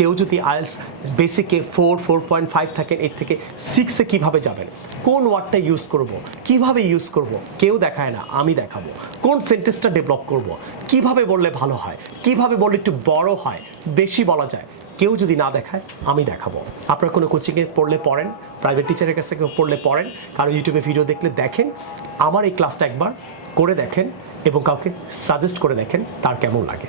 কেউ যদি আইএলটিএস বেসিকে 4.5 থাকেন, এর থেকে 6-এ কীভাবে যাবেন, কোন ওয়ার্ডটা ইউজ করব, কিভাবে ইউজ করব, কেউ দেখায় না, আমি দেখাবো। কোন সেন্টেন্সটা ডেভেলপ করব, কিভাবে বললে ভালো হয়, কিভাবে বললে একটু বড় হয়, বেশি বলা যায়, কেউ যদি না দেখায় আমি দেখাবো। আপনারা কোনো কোচিংয়ে পড়লে পড়েন, প্রাইভেট টিচারের কাছ থেকে পড়লে পড়েন, কারো ইউটিউবে ভিডিও দেখলে দেখেন, আমার এই ক্লাসটা একবার করে দেখেন এবং কাউকে সাজেস্ট করে দেখেন তার কেমন লাগে।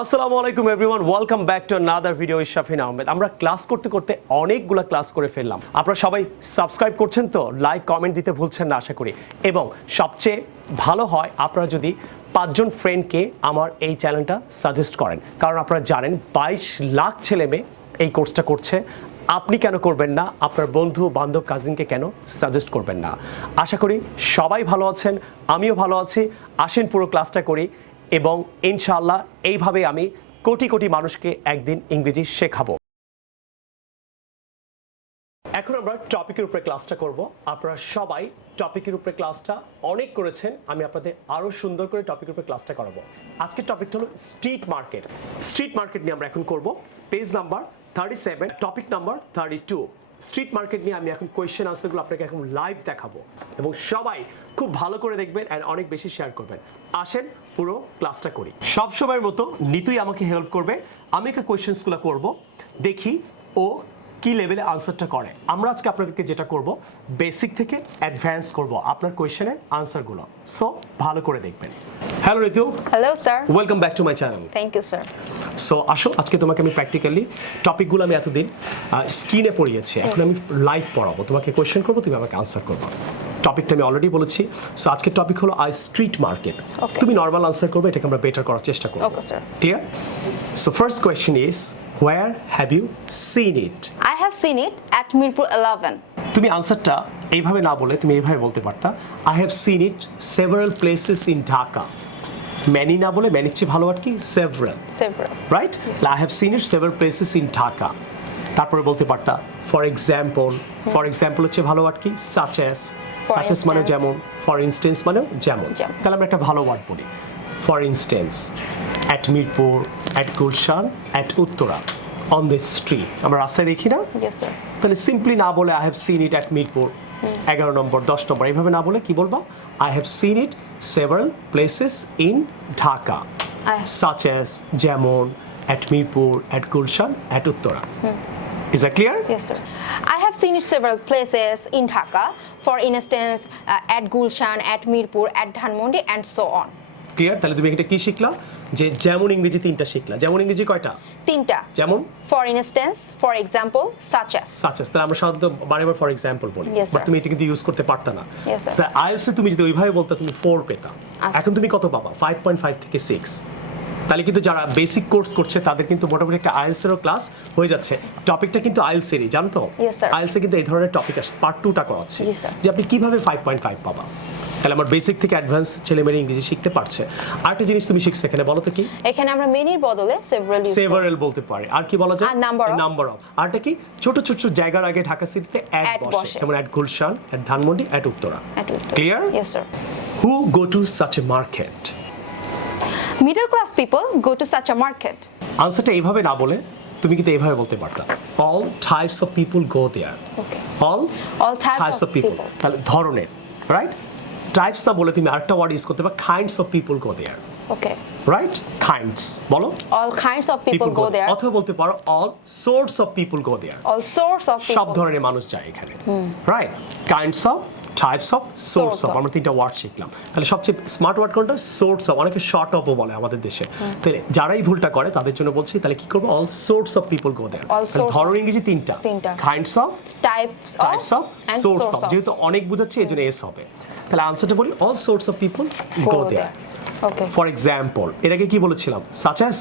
আসসালামু আলাইকুম everyone, welcome back to another video with Shafin Ahmed. আমরা ক্লাস করতে করতে অনেকগুলো ক্লাস করে ফেললাম। আপনারা সবাই সাবস্ক্রাইব করছেন তো, লাইক কমেন্ট দিতে ভুলছেন না আশা করি। এবং সবচেয়ে ভালো হয় আপনারা যদি 5 জন ফ্রেন্ডকে আমার এই চ্যানেলটা সাজেস্ট করেন, কারণ আপনারা জানেন 22 লাখ ছেলে মেয়ে এই কোর্সটা করছে। আপনি কেন করবেন না? আপনার বন্ধু বান্ধব কাজিনকে কেন সাজেস্ট করবেন না? আশা করি সবাই ভালো আছেন, আমিও ভালো আছি। আসেন পুরো ক্লাসটা করি এবং ইনশাআল্লাহ এইভাবে আমি কোটি কোটি মানুষকে একদিন ইংরেজি শেখাবো। এখন আমরা টপিকের উপরে ক্লাসটা করব। আপনারা সবাই টপিকের উপরে ক্লাসটা অনেক করেছেন, আমি আপনাদের আরও সুন্দর করে টপিকের উপরে ক্লাসটা করাবো। আজকের টপিকটা হলো স্ট্রিট মার্কেট। স্ট্রিট মার্কেট নিয়ে আমরা এখন করব। Page number 37, topic number 32। Street market নিয়ে আমি এখন কোয়েশ্চেন আনসারগুলো আপনাকে এখন লাইভ দেখাবো এবং সবাই খুব ভালো করে দেখবেন অ্যান্ড অনেক বেশি শেয়ার করবেন। আসেন পুরো ক্লাসটা করি। সব সময়ের মতো নিতুই আমাকে হেল্প করবে। আমি একটা কোয়েশ্চেন্সগুলো করব, দেখি ও কি লেভেলে আনসারটা করে। আমরা আজকে আপনাদেরকে যেটা করব, বেসিক থেকে অ্যাডভান্স করব আপনার কোয়েশ্চেনের আনসারগুলো। সো ভালো করে দেখবেন। Hello Ritu. Hello sir. Welcome back to my channel. Thank you sir. So আসো, আজকে তোমাকে আমি প্র্যাকটিক্যালি টপিকগুলো আমি এতদিন স্ক্রিনে পড়িয়েছি, এখন আমি লাইভ পড়াবো। তোমাকে কোয়েশ্চেন করবো, তুমি আমাকে আনসার করবো। টপিকটা আমি অলরেডি বলেছি। সো আজকের টপিক হলো স্ট্রিট মার্কেট। তুমি নর্মাল আনসার করবে, এটাকে আমরা বেটার করার চেষ্টা করব। Okay sir. Clear? So first question is, where have you seen it? I have seen it at Mirpur 11. তুমি আনসারটা এইভাবে না বলে তুমি এইভাবে বলতে পারতা, I have seen it several places in Dhaka. Many না বলে, many চেয়ে ভালো আর কি several. Several. Right? I have seen it several places in Dhaka. তারপরে বলতে পারতা for example. For example হচ্ছে ভালো ওয়ার্ড কি? such as. such as মানে যেমন, for instance মানে যেমন। তাহলে আমরা একটা ভালো ওয়ার্ড বলি। For instance, at Mirpur, at Gulshan, at Uttara, on the street. আমরা রাস্তায় দেখি না? Yes sir. তাহলে সিম্পলি না বলে I have seen it at Mirpur 11 নম্বর 10 নম্বর এইভাবে না বলে কি বলবা? I have seen it several places in Dhaka, such as যেমন, at Mirpur, at Gulshan, at Uttara. Is that clear? Yes sir. I have seen it several places in Dhaka, for instance at Gulshan, at Mirpur, at Dhanmondi and so on. Clear? তাহলে তুমি এটা কি শিখলা? যে যেমন ইংরেজি 3টা শিখলা। যেমন ইংরেজি কয়টা? 3টা। যেমন for instance, for example, such as. such as তাহলে আমরা সাধারণত বারবার ফর এক্সাম্পল বলি, বাট তুমি এটা কিন্তু ইউজ করতে পারতা না। Yes sir. তাই আইএলটিএস তুমি যদি ওইভাবে বলতা তুমি 4 পেতা। এখন তুমি কত পাবা? 5.5 থেকে 6। তাহলে কিন্তু যারা বেসিক কোর্স করছে তাদের কিন্তু মোটামুটি একটা আইএলটিএস এরও ক্লাস হয়ে যাচ্ছে। টপিকটা কিন্তু আইএলটিএস এরই, জানো তো? আইএলটিএস এ কিন্তু এই ধরনের টপিক আসে। পার্ট 2টা করাচ্ছে যে আপনি কিভাবে 5.5 পাবা। তাহলে আমার বেসিক থেকে অ্যাডভান্স ছেলেমেয়েরা ইংরেজি শিখতে পারছে। আরেকটা জিনিস তুমি শিখছো এখানে, বলো তো কি? এখানে আমরা মেনির বদলে সেভারাল বলতে পারি। আর কি বলা যায়? Number of. আরটা কি? ছোট ছোট জায়গার আগে ঢাকা সিটিতে অ্যাড বসে, যেমন at Gulshan, at Dhanmondi, at Uttara. Clear? Yes sir. Who go to such a market? Middle class people go to such a market. আনসারটা এইভাবে না বলে তুমি কিন্তু এইভাবে বলতে পারতা, all types of people go there. Okay. all types of people. তাহলে ধরনের, রাইট? টাইপস না বলে তুমি আরেকটা ওয়ার্ড ইউজ করতে পারো, kinds of people go there. Okay, right? Kinds বলো। all kinds of people go there. অথবা বলতে পারো all sorts of people go there. all sorts of people. সব ধরনের মানুষ যায় এখানে। Right? Kinds of, types of, source of. আমরা 3টা ওয়ার্ড শিখলাম। তাহলে সবচেয়ে স্মার্ট ওয়ার্ড কোনটা? Source of. অনেকে শর্ট অফও বলে আমাদের দেশে। তাহলে যারাই ভুলটা করে তাদের জন্য বলছি, তাহলে কি করবো? All sorts of people go there. ধরন ইংরেজি 3টা, kinds of, types of, source of. যেহেতু অনেক বুঝাচ্ছি এজন্য এস হবে। তাহলে আনসারটা বলি all sorts of people go there. Okay. For example, এর আগে কি বলেছিলাম? সাচ অ্যাজ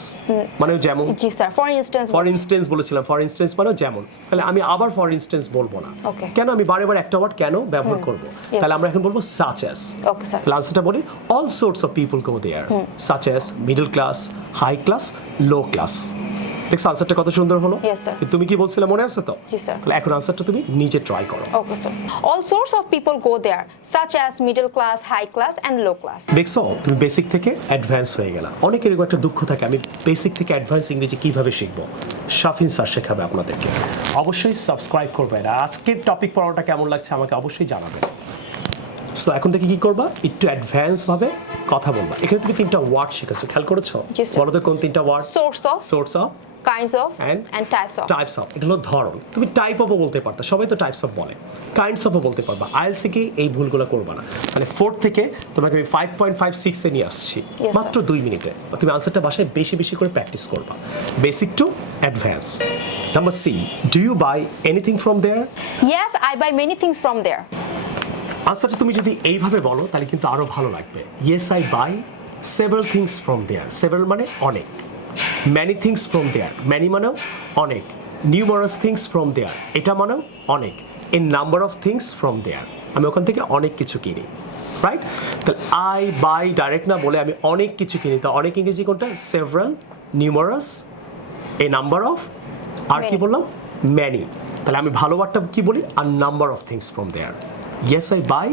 মানে যেমন। জি স্যার। ফর ইনস্ট্যান্স বলেছিলাম। ফর ইনস্ট্যান্স মানে যেমন। তাহলে আমি আবার ফর ইনস্ট্যান্স বলবো না। কেন? আমি বারে বারে একটা ওয়ার্ড কেন ব্যবহার করব? তাহলে আমরা এখন বলবো সাচ অ্যাজ। Okay sir. তাহলে আনসারটা বলি all sorts of people go there, such as middle class, high class, low class. দেখছো আনসারটা কত সুন্দর হলো? Yes, sir. তুমি কি বলছিলে মনে আছে তো? জি, sir. তাহলে এখন আনসারটা তুমি নিজে ট্রাই করো। Okay, sir. All sorts of people go there, such as middle class, high class, and low class. দেখছো তুমি বেসিক থেকে অ্যাডভান্স হয়ে গেলা। অনেকের এরকম একটা দুঃখ থাকে, আমি বেসিক থেকে অ্যাডভান্স ইংরেজি কিভাবে শিখবো। শাফিন স্যার শেখাবে আপনাদেরকে। অবশ্যই সাবস্ক্রাইব করবেন। আর আজকের টপিক পড়াটা কেমন লাগছে আমাকে অবশ্যই জানাবেন। সো এখন থেকে কি করবা, একটু অ্যাডভান্স ভাবে কথা বলবা। এখানে তুমি 3টা ওয়ার্ড শিখেছো, খেয়াল করেছো? জি, স্যার। বলো তো কোন 3টা word? Source of, source of, kinds of, and types of. Types of. এটা হলো ধরন। তুমি টাইপ অফও বলতে পারতা, সবাই তো টাইপস অফ বলে। কাইন্ডস অফও বলতে পারবা। আইএলটিএস থেকে এই ভুলগুলো করবা না। মানে 4 থেকে তোমাকে আমি 5.56 এ নিয়ে আসছি Yes, মাত্র 2 মিনিটে। তুমি আনসারটা বাসায় বেশি বেশি করে প্র্যাকটিস করবা, basic to advance. Number C, do you buy anything from there? Yes, I buy many things from there. আনসারটা তুমি যদি এইভাবে বলো তাহলে কিন্তু আরো ভালো লাগবে। Yes I buy several things from there. Several মানে অনেক। Many things from there, many মানেও অনেক। নিউমারাস থিংস ফ্রম দেয়ার, এটা মানেও অনেক। A number of things from there, আমি ওখান থেকে অনেক কিছু কিনি, রাইট? তাহলে আই বাই ডাইরেক্ট না বলে আমি অনেক কিছু কিনি। তো অনেক ইংরেজি কোনটা? Several, numerous, a number of, আর কি Many. বললাম? ম্যানি। তাহলে আমি ভালো ওয়ার্ডটা কি বলি? A number of things from there. Yes, I buy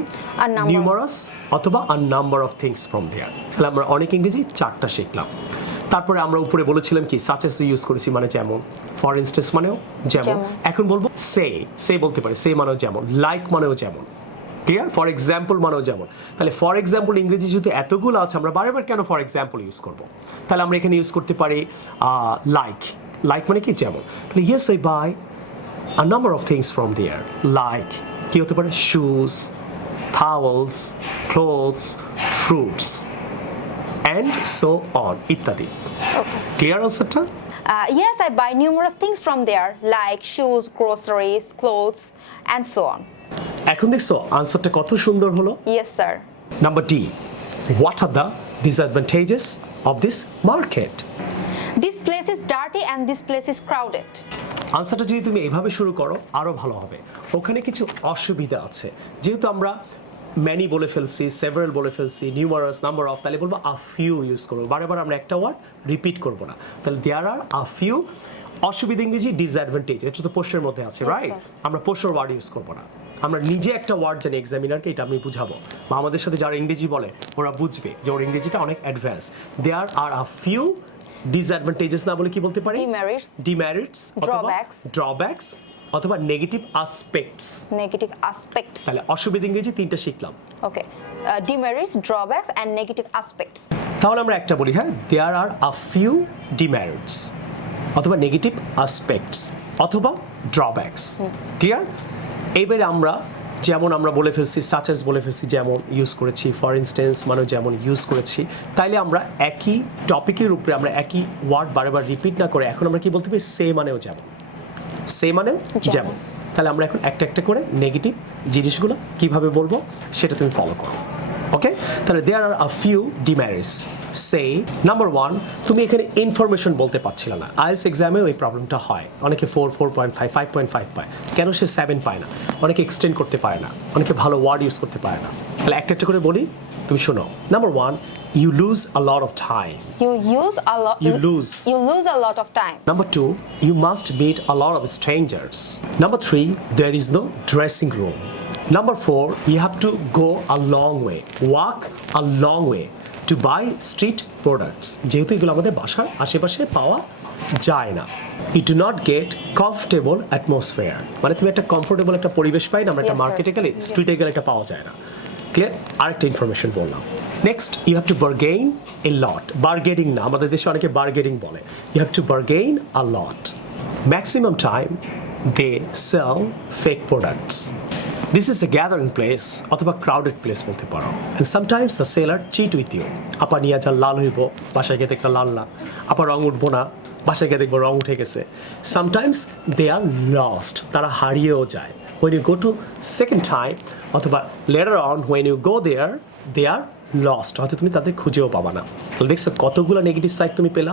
A number. numerous অথবা a number of things from there. তাহলে আমরা অনেক ইংরেজি 4টা শিখলাম। তারপরে আমরা উপরে বলেছিলাম কি such as ইউজ করেছি, মানে যেমন। ফর ইনস্টেন্স মানেও যেমন। যেমন। এখন বলবো সে বলতে পারি, সে মানেও যেমন। লাইক মানেও যেমন। ক্লিয়ার? ফর এক্সাম্পল মানেও যেমন। তাহলে ফর এক্সাম্পল ইংরেজি যেহেতু এতগুলো আছে, আমরা বারবার কেন ফর এক্সাম্পল ইউজ করব? তাহলে আমরা এখানে ইউজ করতে পারি লাইক মানে কি? যেমন। তাহলে yes I buy a number of things from there, like কি হতে পারে? shoes, towels, clothes, fruits, and so on ইত্যাদি। Okay. ক্লিয়ার আনসারটা? Yes, I buy numerous things from there, like shoes, groceries, clothes, and so on. এখন দেখছো আনসারটা কত সুন্দর হলো? Yes, sir. Number D, what are the disadvantages of this market? This place is dirty and this place is crowded. আনসারটা যদি তুমি এইভাবে শুরু করো আরো ভালো হবে। ওখানে কিছু অসুবিধা আছে, যেহেতু আমরা ম্যানি বলে ফেলছি, সেভারাল বলে ফেলছি, নিউমারাস, নাম্বার অফ, তাহলে বলবো আ ফিউ ইউজ করবো। বারবার আমরা একটা ওয়ার্ড রিপিট করবো না। তাহলে দেয়ার আর আ ফিউ। অসুবিধা ইংরেজি ডিসঅ্যাডভান্টেজ, এটা তো প্রশ্নের মধ্যে আছে, Yes, রাইট? sir. আমরা প্রশ্নের ওয়ার্ড ইউজ করবো না। আমরা নিজে একটা ওয়ার্ড জানি এক্সামিনারকে, এটা আমি বুঝাবো, বা আমাদের সাথে যারা ইংরেজি বলে ওরা বুঝবে যে ওর ইংরেজিটা অনেক advance. There are a few disadvantages না বলে কি বলতে পারি? ডিমেরিটস, ড্রব্যাকস অথবা নেগেটিভ আসপেক্টস। Negative aspects. তাহলে অসুবিধা ইংরেজি 3টা শিখলাম। Okay. Demerits, drawbacks, and negative aspects. তাহলে আমরা একটা বলি, হ্যাঁ, দেয়ার আর আ ফিউ ডিমেরিটস অথবা নেগেটিভ আসপেক্টস অথবা ড্রব্যাকস। ক্লিয়ার? এইবারে আমরা যেমন আমরা বলে ফেলছি, সাচ এস বলে ফেলছি, যেমন ইউজ করেছি, ফর ইনস্টেন্স মানে যেমন ইউজ করেছি। তাইলে আমরা একই টপিকের উপরে আমরা একই ওয়ার্ড বারবার রিপিট না করে এখন আমরা কি বলতে পারি? সে মানেও যেমন। সে মানেও যেমন। তাহলে আমরা এখন একটা একটা করে নেগেটিভ জিনিসগুলো কিভাবে বলবো সেটা তুমি ফলো করো। ওকে? তাহলে there are a few demerits. Say number 1, তুমি এখানে ইনফরমেশন বলতে পারছিল না। আইএলটিএস এক্সামেও এই প্রবলেমটা হয়। অনেকে 4, 4.5, 5.5 পায়। কেন সে 7 পায় না? অনেকে এক্সটেন্ড করতে পারে না, অনেকে ভালো ওয়ার্ড ইউজ করতে পারে না। তাহলে একটা একটা করে বলি, তুমি শোনো। Number 1, you lose a lot of time. You lose a lot of time. Number 2, you must meet a lot of strangers. Number 3, there is no dressing room. Number 4, you have to go a long way, walk a long way to buy street products. যেহেতু এগুলো আমাদের বাসার আশেপাশে পাওয়া যায় না। You do not get comfortable atmosphere. মানে তুমি একটা কমফোর্টেবল একটা পরিবেশ পাই না, আমরা একটা Yes, sir. মার্কেটে গেলে, স্ট্রিটে গেলে এটা পাওয়া যায় না। ক্লিয়ার? আরেকটা ইনফরমেশন বললাম। Next, you have to bargain a lot. Bargaining না, আমাদের দেশে অনেকে বার্গেনিং বলে। You have to bargain a lot. Maximum time they sell fake products. This is a gathering place অথবা ক্রাউডেড প্লেস বলতে পারো। And sometimes the seller cheat with you. আপা নিয়ে যা লাল হইব, বাসায় গিয়ে দেখো লাল না। আপা রং উঠবো না, বাসায় গিয়ে দেখবো রং উঠে গেছে। সামটাইমস দে আর লস্ট, তারা হারিয়েও যায়। When you go to second time অথবা later on when you go there they are lost, হয়তো তুমি তাদের খুঁজেও পাবা না। তাহলে দেখছো কতগুলো নেগেটিভ সাইড তুমি পেলা।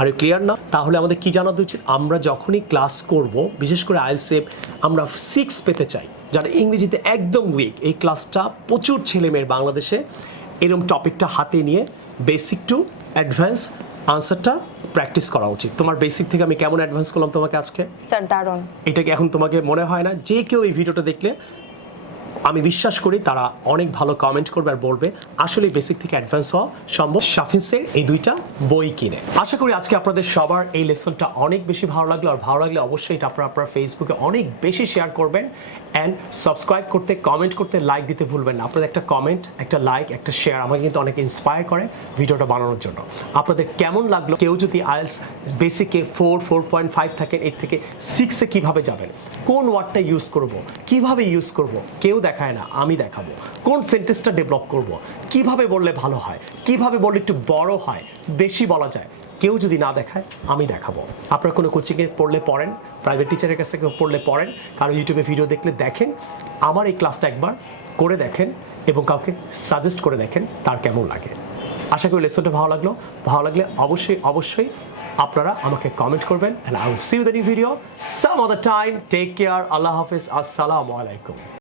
আর ক্লিয়ার না? তাহলে আমাদের কি জানা উচিত? আমরা যখনই ক্লাস করব, বিশেষ করে আইএলটিএস আমরা 6 পেতে চাই, যারা ইংরেজিতে একদম উইক, এই ক্লাসটা প্রচুর ছেলেমেয়ের বাংলাদেশে এরকম টপিকটা হাতে নিয়ে বেসিক টু অ্যাডভান্স আনসারটা প্র্যাকটিস করা উচিত। তোমার বেসিক থেকে আমি কেমন অ্যাডভান্স করলাম তোমাকে আজকে? স্যার দারুণ। এটা কি এখন তোমাকে মনে হয় না যে কেউ এই ভিডিওটা দেখলে আমি বিশ্বাস করি তারা অনেক ভালো কমেন্ট করবে আর বলবে আসলে বেসিক থেকে অ্যাডভান্স হওয়া সম্ভব শাফিসের এই দুইটা বই কিনে। আশা করি আজকে আপনাদের সবার এই লেসনটা অনেক বেশি ভালো লাগলো, আর ভালো লাগলে অবশ্যই এটা আপনারা ফেসবুকে অনেক বেশি শেয়ার করবেন অ্যান্ড সাবস্ক্রাইব করতে, কমেন্ট করতে, লাইক দিতে ভুলবেন না। আপনাদের একটা কমেন্ট, একটা লাইক, একটা শেয়ার আমাকে কিন্তু অনেক ইন্সপায়ার করে ভিডিওটা বানানোর জন্য। আপনাদের কেমন লাগলো? কেউ যদি আইএলটিএস বেসিকে 4.5 থাকেন, এর থেকে 6-এ কীভাবে যাবেন, কোন ওয়ার্ডটা ইউজ করব, কিভাবে ইউজ করব, কেউ দেখায় না, আমি দেখাবো। কোন সেন্টেন্সটা ডেভেলপ করব, কিভাবে বললে ভালো হয়, কিভাবে বললে একটু বড় হয়, বেশি বলা যায়, কেউ যদি না দেখায় আমি দেখাবো। আপনারা কোনো কোচিংয়ে পড়লে পড়েন, প্রাইভেট টিচারের কাছ থেকে পড়লে পড়েন, কারো ইউটিউবে ভিডিও দেখলে দেখেন, আমার এই ক্লাসটা একবার করে দেখেন এবং কাউকে সাজেস্ট করে দেখেন তার কেমন লাগে। আশা করি লেসনটা ভালো লাগলো। ভালো লাগলে অবশ্যই আপনারা আমাকে কমেন্ট করবেন and I will see you in the new video some other time. Take care. আল্লাহ হাফেজ। আসসালামু আলাইকুম।